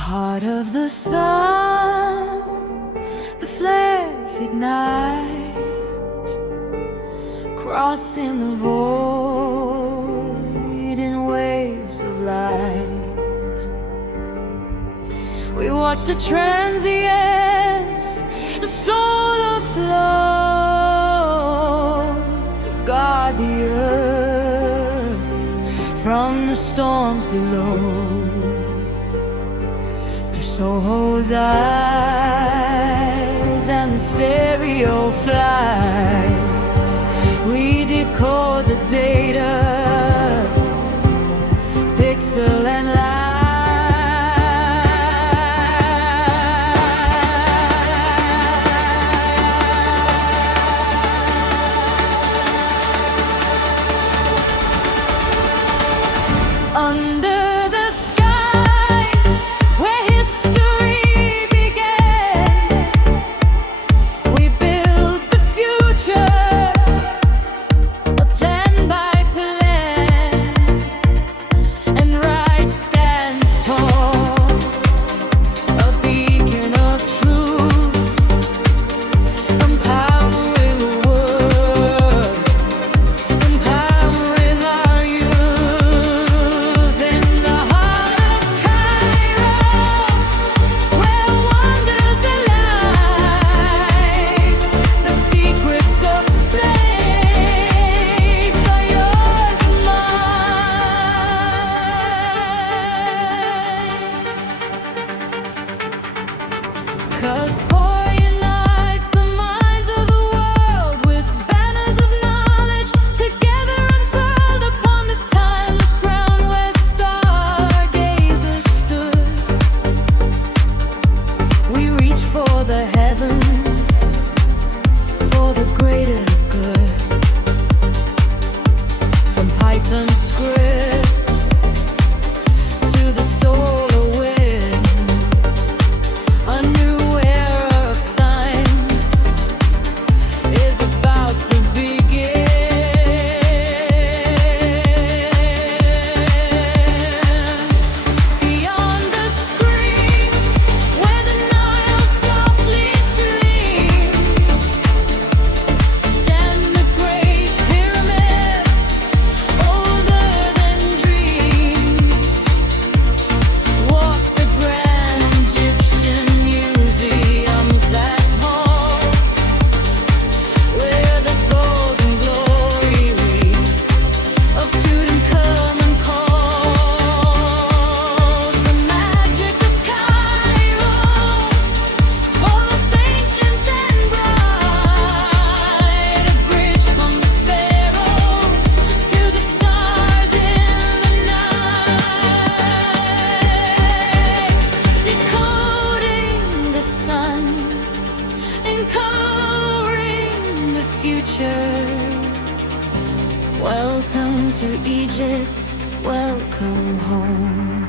heart of the sun, the flares ignite, crossing the void in waves of light. We watch the transients, the solar flow, to guard the earth from the storms below. Through Soho's eyes and the stereo flight, we decode the data, pixel and light. Under the skies where history began, we build the future, plan by plan. NRIAG stands tall, a beacon of truth, empowering the world, empowering our youth. In the heart of Cairo, where wonders are alive, the secrets of space are yours and mine. COSPAR unites the minds of the world with banners of knowledge, together unfurled upon this timeless ground where stargazers stood. We reach for the heavens, for the greater good. From Python scripts to the solar wind, a new era of science is about to begin. Beyond the screens, where the Nile softly streams, stand the great pyramids, older than dreams. Walk the grand Egyptian museums, vast halls, where the golden glory of Tutankhamun calls. The magic of Cairo, both ancient and bright, a bridge from the pharaohs to the stars in the night, decoding the sun, encoding the future. Welcome to Egypt, welcome home.